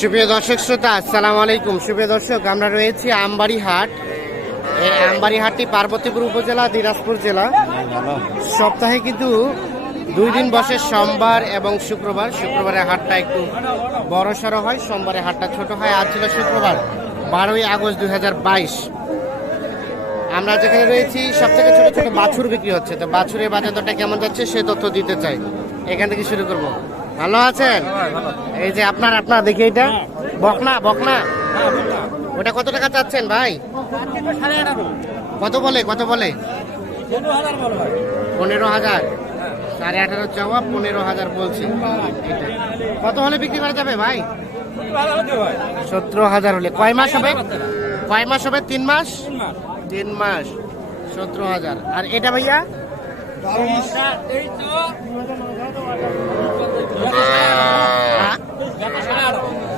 সুপ্রিয় দর্শক শ্রোতা, আসসালামু আলাইকুম। সুপ্রিয় দর্শক, আমরা রয়েছি আমবাড়ি হাট এই আমবাড়ি হাটটি পার্বতীপুর উপজেলা, দিনাজপুর জেলা। সপ্তাহে কিন্তু দুই দিন বসে সোমবার এবং শুক্রবার। শুক্রবারে হাটটা একটু বড় সড়ো হয়, সোমবারে হাটটা ছোট হয়। আজ ছিল শুক্রবার, বারোই আগস্ট দুই হাজার বাইশ। আমরা যেখানে রয়েছি সব থেকে ছোট ছোট বাছুর বিক্রি হচ্ছে। তো বাছুরের বাজার দরটা কেমন যাচ্ছে, সে তথ্য দিতে চাই। এখান থেকে শুরু করব। ভালো আছেন? এই যে আপনার আপনার, দেখি এটা বকনা বকনা। ওটা কত টাকা চাচ্ছেন ভাই? কত বলে কত বলে? পনেরো হাজার। সাড়ে আঠারো চাওয়া পনেরো হাজার বলছে। কত হলে বিক্রি করা যাবে ভাই? সতেরো হাজার হলে। কয় মাস হবে? কয় মাস হবে? তিন মাস? তিন মাস। সতেরো হাজার। আর এটা ভাইয়া?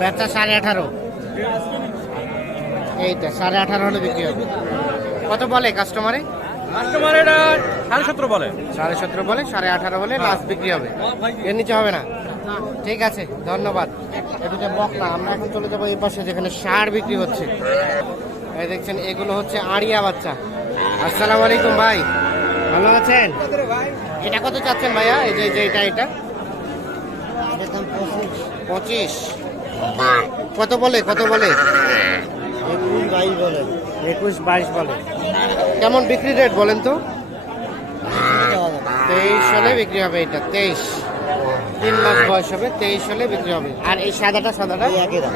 বেচা সাড়ে আঠারো। এইটা সাড়ে আঠারো হলে বিক্রি হবে। কত বলে কাস্টমারে কাস্টমার এটা সাড়ে সতেরো বলে। সাড়ে সতেরো বলে সাড়ে আঠারো বলে লাস্ট বিক্রি হবে। এর নিচে হবে না? ঠিক আছে ধন্যবাদ। এদিকে বক না আমরা এখন চলে যাব এই পাশে যেখানে সার বিক্রি হচ্ছে। এই দেখছেন এগুলো হচ্ছে আড়িয়া বাচ্চা। আসসালামু আলাইকুম ভাই। ভালো আছেন? এটা কত চাচ্ছেন ভাইয়া? এই যে এই যে এটা এটা। পঁচিশ। কত বলে কত বলে? একুশ বাইশ বলে একুশ বাইশ বলে। কেমন বিক্রি রেট বলেন তো? তেইশ হলে বিক্রি হবে এটা তেইশ। তিন মাস বয়স হবে তেইশ হলে বিক্রি হবে। আর এই সাদাটা সাদাটা? একই দাম।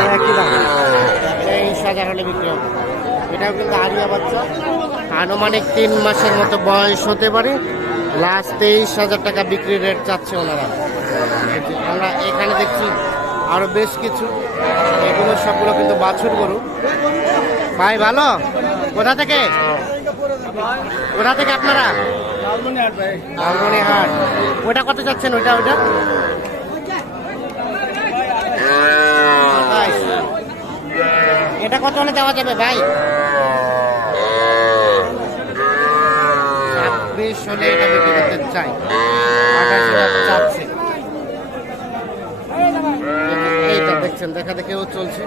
এই একই দাম। তেইশ হাজার হলে বিক্রি হবে। এটাও কিন্তু আরিয়া বাচ্চা। আনুমানিক তিন মাসের মতো বয়স হতে পারে। লাস্ট তেইশ হাজার টাকা বিক্রি রেট চাচ্ছে ওনারা। আমরা এখানে দেখছি আরও বেশ কিছু। এগুলো সবগুলো কিন্তু বাছুর গরু। ভাই, ভালো? কোথা থেকে? কোথা থেকে আপনারা? লালমনি হাট ওটা কত যাচ্ছেন? ওইটা ওইটা। এটা কত হলে দেওয়া যাবে, ভাই? ছাব্বিশ হলে এটা বিক্রি করতে চাই। চাচ্ছে এইটা দেখছেন দেখা দেখেও চলছে।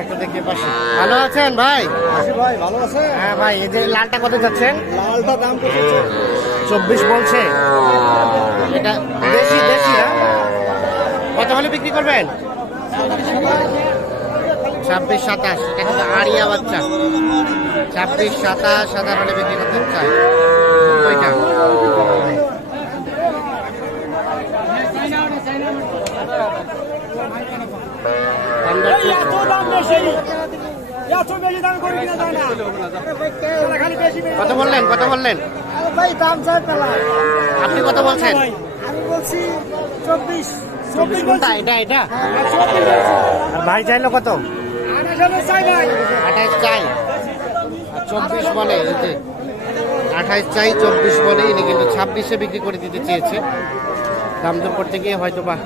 একটু দেখি পাশে ভালো আছেন ভাই? ভাই ভালো হ্যাঁ ভাই এই যে লালটা কত যাচ্ছেন লালটা দাম চব্বিশ বলছে। এটা দেশি দেশি না? কত হলে বিক্রি করবেন? ছাব্বিশ সাতাশ। এটা কিন্তু আড়িয়া বাচ্চা। ছাব্বিশ সাতাশ হলে বিক্রি করতে চাই। ওইটা একটু- কত বললেন? কত বললেন? ভাই দাম চাই আপনি কত বলছেন? আমি বলছি চব্বিশ। চব্বিশ এটা এটা? ভাই চাইলো কত? চাই ভাই আঠাইশ চাই। চব্বিশ বলে আঠাইশ চাই চব্বিশ বলে ইনি কিন্তু ছাব্বিশে বিক্রি করে দিতে চেয়েছে। দাম দর করতে গিয়ে হয়তো বা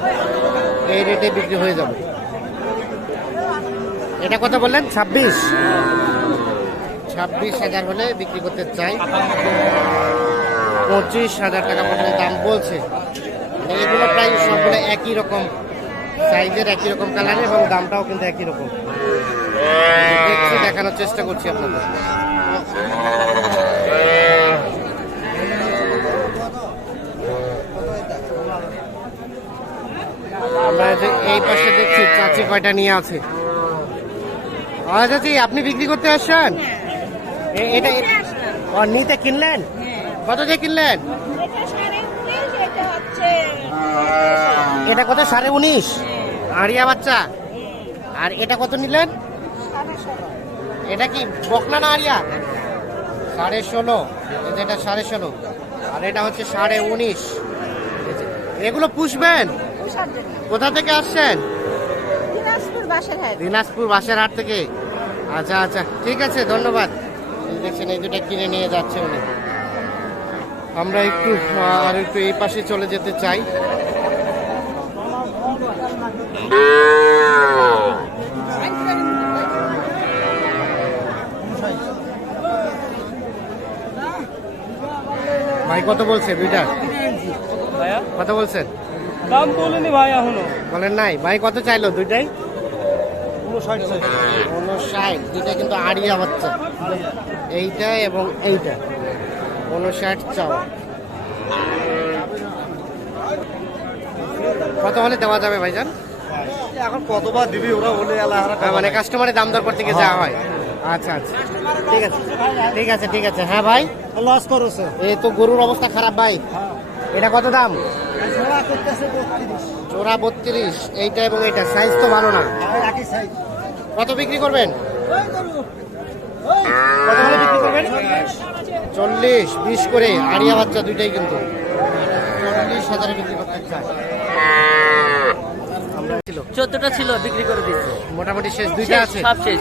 এই রেটে বিক্রি হয়ে যাবে। এটা কত বললেন? ছাব্বিশ। ছাব্বিশ হাজার হলে বিক্রি করতে চাই। পঁচিশ হাজার টাকা পর্যন্ত দাম বলছে। মানে এগুলো প্রায় সবগুলো একই রকম সাইজের, একই রকম কালার এবং দামটাও কিন্তু একই রকম। দেখানোর চেষ্টা করছি আপনাদের আমরা এই যে- এই পাশে দেখছি চাচি কয়টা নিয়ে আছে। আচ্ছা চাচি আপনি বিক্রি করতে আসছেন? এটা ও নিতে কিনলেন? কত দিয়ে কিনলেন? এটা কত সাড়ে উনিশ? আড়িয়া বাচ্চা? আর এটা কত নিলেন? এটা কি বকনা না আরিয়া? সাড়ে ষোলো। এটা সাড়ে ষোলো। আর এটা হচ্ছে সাড়ে উনিশ। এগুলো পুষবেন? কোথা থেকে আসছেন? দিনাজপুর দিনাজপুর বাসের হাট থেকে? আচ্ছা আচ্ছা ঠিক আছে ধন্যবাদ। দেখছেন এই দুটা কিনে নিয়ে যাচ্ছে উনি। আমরা একটু আর একটু এই পাশে চলে যেতে চাই। ভাই কত বলছে দুইটা? কত বলছেন? দাম বলিনি ভাই এখনও। বলেন নাই। ভাই কত চাইলো দুইটাই? ষাট উনষাট দুইটা কিন্তু আড়িয়া বাচ্চা। এইটা এবং এইটা। উনষাট চাও কত হলে দেওয়া যাবে ভাইজান? এখন কতবার দিবি ওরা বলে হ্যাঁ, মানে কাস্টমারের দাম দর করতে গিয়ে যাওয়া হয়। আচ্ছা আচ্ছা। ঠিক আছে ঠিক আছে ঠিক আছে। হ্যাঁ ভাই? লস করছে এই তো গরুর অবস্থা খারাপ ভাই। এটা কত দাম? করতেছে বত্রিশ এইটা এবং এইটা। সাইজ তো ভালো না। কত বিক্রি করবেন? কত হলে বিক্রি করবেন? চল্লিশ বিশ করে। আড়িয়া বাচ্চা দুইটাই কিন্তু। চল্লিশ হাজারে বিক্রি করতে চাই ছিল চোদ্দটা ছিল বিক্রি করে দিয়েছে। মোটামুটি শেষ দুইটা আছে। সব শেষ।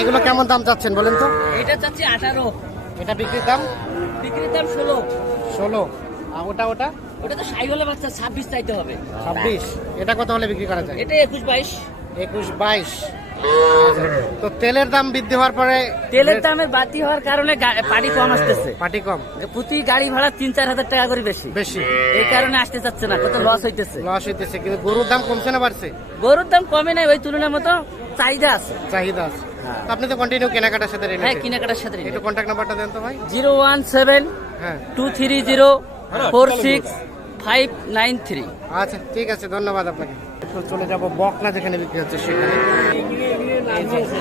এগুলো কেমন দাম চাচ্ছেন বলেন তো? এটা চাচ্ছি আঠারো। এটা বিক্রির দাম? বিক্রির দাম ষোলো। ষোলো। ওটা ওটা? ওটা তো সাইওয়ালা বাচ্চা ছাব্বিশ চাইতে হবে। ছাব্বিশ? এটা কত হলে বিক্রি করা যায়? এটা একুশ বাইশ। একুশ বাইশ। তো তেলের দাম বৃদ্ধি হওয়ার পরে তেলের দামের বাতি হওয়ার কারণে পানি কম আসতেছে। পাটি কম। প্রতি গাড়ি ভাড়া তিন চার হাজার টাকা করে বেশি। বেশি। এই কারণে আসতে চাচ্ছে না কত লস হইতেছে। লস হইতেছে কিন্তু গরুর দাম কমছে না বাড়ছে? গরুর দাম কমে নাই ওই তুলনার মতো চাহিদা আছে। চাহিদা আছে। আপনি তো কন্টিনিউ কেনাকাটার সাথে হ্যাঁ কেনাকাটার সাথে একটু কন্ট্যাক্ট নাম্বারটা দেন তো ভাই। জিরো ওয়ান সেভেন হ্যাঁ। Two three zero four six five nine three. আচ্ছা ঠিক আছে ধন্যবাদ আপনাকে। তো চলে যাব বকনা যেখানে বিক্রি হচ্ছে সেখানে।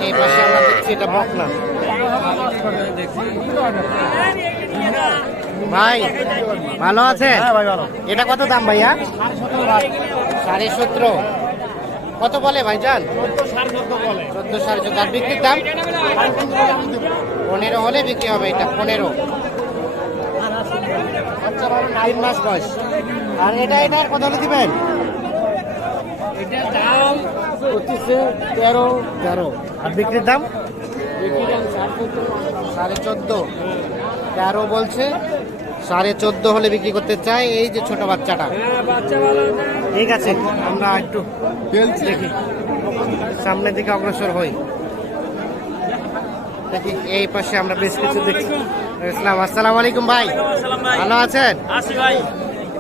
এই পাশে আমরা দেখছি এটা বকনা। ভাই ভালো আছে? এটা কত দাম ভাইয়া? সাড়ে সতেরো। কত বলে ভাই ভাইজান? চোদ্দ সাড়ে চোদ্দ। আর বিক্রির দাম? পনেরো হলে বিক্রি হবে এটা পনেরো। নাইন মাস বয়স। আর এটা এটা কত হলে দিবেন? পঁচিশে তেরো তেরো। আর বিক্রির দাম? সাড়ে চোদ্দ। তেরো বলছে সাড়ে চোদ্দ হলে বিক্রি করতে চাই এই যে ছোট বাচ্চাটা। ঠিক আছে আমরা একটু দেখি। সামনের দিকে অগ্রসর হই। দেখি এই পাশে আমরা বেশ কিছু দেখছি ইসলাম আসসালামু আলাইকুম ভাই। ভালো আছেন?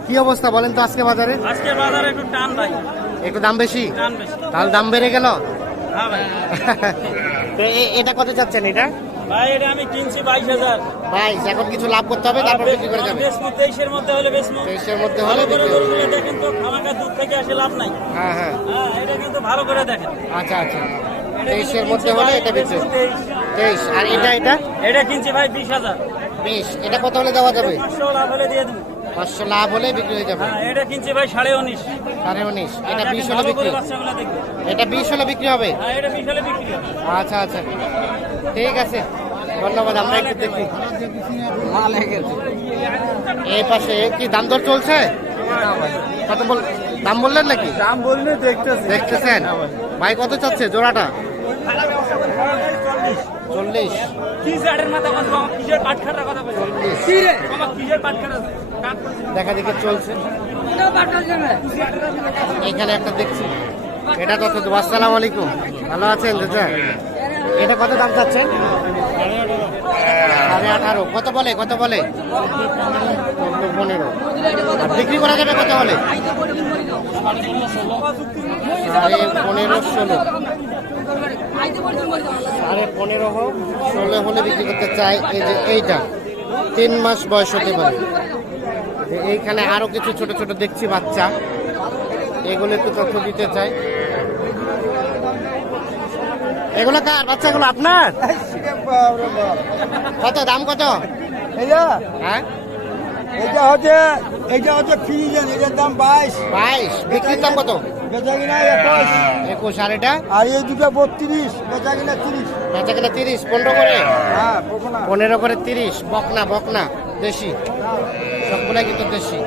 কি অবস্থা বলেন তো আজকে বাজারে? একটু টান ভাই। একটু দাম বেশি? তাহলে দাম বেড়ে গেল? হ্যাঁ এটা কত চাচ্ছেন এটা? ভাই এটা আমি কিনছি বাইশ হাজার। ভাই এখন কিছু লাভ করতে হবে তারপর বিক্রি করে যাবে। তেইশের মধ্যে হলে তেইশের মধ্যে হলে করে বিক্রি হবে। গরুগুলো দেখেন তো খামাকা দুধ থেকে আসে লাভ নাই। হ্যাঁ হ্যাঁ। হ্যাঁ এটা কিন্তু ভালো করে দেখেন। আচ্ছা আচ্ছা। তেইশের মধ্যে হলে এটা বিক্রি তেইশ। আর এটা এটা? এটা কিনছি ভাই বিশ হাজার। বিশ। এটা কত হলে দেওয়া যাবে? পাঁচশো লাভ হলে দিয়ে দেবো। পাঁচশো লাভ হলে বিক্রি হয়ে যাবে। হ্যাঁ এটা কিনছি ভাই সাড়ে উনিশ। সাড়ে উনিশ। হ্যাঁ, এটা বিশ হলে বিক্রি করে বাচ্চাগুলো দেখবেন। এটা বিশ হলে বিক্রি হবে? হ্যাঁ এটা বিশ হলে বিক্রি হবে। আচ্ছা আচ্ছা। ঠিক আছে। ধন্যবাদ আমরা একটু দেখি। এই পাশে কি দাম দর চলছে? কত বল দাম বললেন নাকি? দাম বললে দেখতেছি। দেখতেছেন? ভাই কত চাচ্ছে জোড়াটা? চল্লিশ। কি জাটের মাথা কথা আমার কিসের পাটখাটার কথা বলছো? কি রে আমার কিসের পাটখাটা কাট দেখা দেখি চলছে। এখানে একটা দেখছি। এটা কত? দেবো আসসালামু আলাইকুম। ভালো আছেন এটা কত দাম চাচ্ছেন? সাড়ে আঠারো। কত বলে? কত বলে? পনেরো। আর বিক্রি করা যাবে কত বলে? সাড়ে পনেরো ষোলো। সাড়ে পনেরো হোক ষোলো হলে বিক্রি করতে চাই এই যে এইটা। তিন মাস বয়স হতে পারে। এইখানে আরও কিছু ছোট ছোট দেখছি বাচ্চা। এগুলো একটু তথ্য দিতে চাই। এগুলো কার? বাচ্চাগুলো আপনার? কত দাম কত? এইটা? হ্যাঁ? এটা হচ্ছে এটা হচ্ছে ফ্রিজেন এটার দাম বাইশ। বাইশ। বিক্রির দাম কত? বেচা কিনা একুশ। একুশ আর এটা? আর এই দুটো বত্রিশ বেচা কিনা তিরিশ। বেচা কিনা তিরিশ পনেরো করে? হ্যাঁ পনেরো করে। তিরিশ বকনা বকনা দেশি। সবগুলাই কিন্তু দেশি।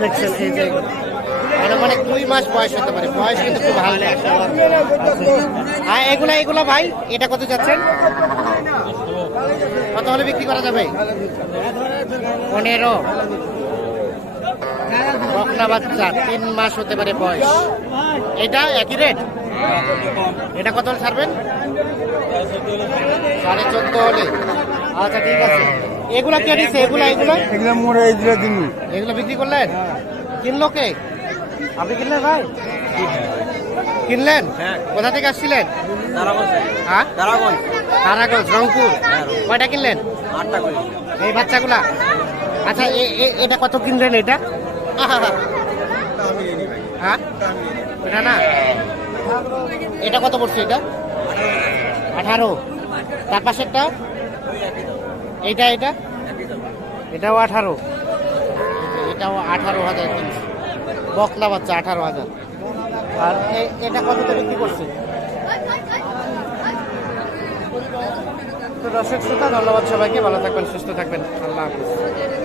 দেখছেন এই যে। আনুমানিক দুই মাস বয়স হতে পারে। বয়স কিন্তু খুব ভালো আর এগুলা এগুলা ভাই এটা কত যাচ্ছেন? কত হলে বিক্রি করা যাবে? পনেরো। বকনা বাচ্চা তিন মাস হতে পারে বয়স। এটা একই রেট এটা কত হলে ছাড়বেন? সাড়ে চোদ্দ হলে। আচ্ছা ঠিক আছে। এগুলা কে দিছে? এগুলা এগুলা? এগুলো দিলে দিন এগুলো বিক্রি করলেন? কিনলো কে? আপনি কিনলেন ভাই? কিনলেন? কোথা থেকে আসছিলেন? হ্যাঁ? তারাগঞ্জ রংপুর। কয়টা কিনলেন? এই বাচ্চাগুলা? আচ্ছা এটা কত কিনলেন এটা? হ্যাঁ? এটা না? এটা কত পড়ছে এটা? আঠারো। তার পাশেরটা? এইটা এটা এটাও আঠারো। এটাও আঠারো হাজার বকলা বাচ্চা আঠারো হাজার। আর এটা কতটা বিক্রি করছে? তো দর্শক, শ্রোতা, ধন্যবাদ সবাইকে। ভালো থাকবেন, সুস্থ থাকবেন। আল্লাহ হাফিজ।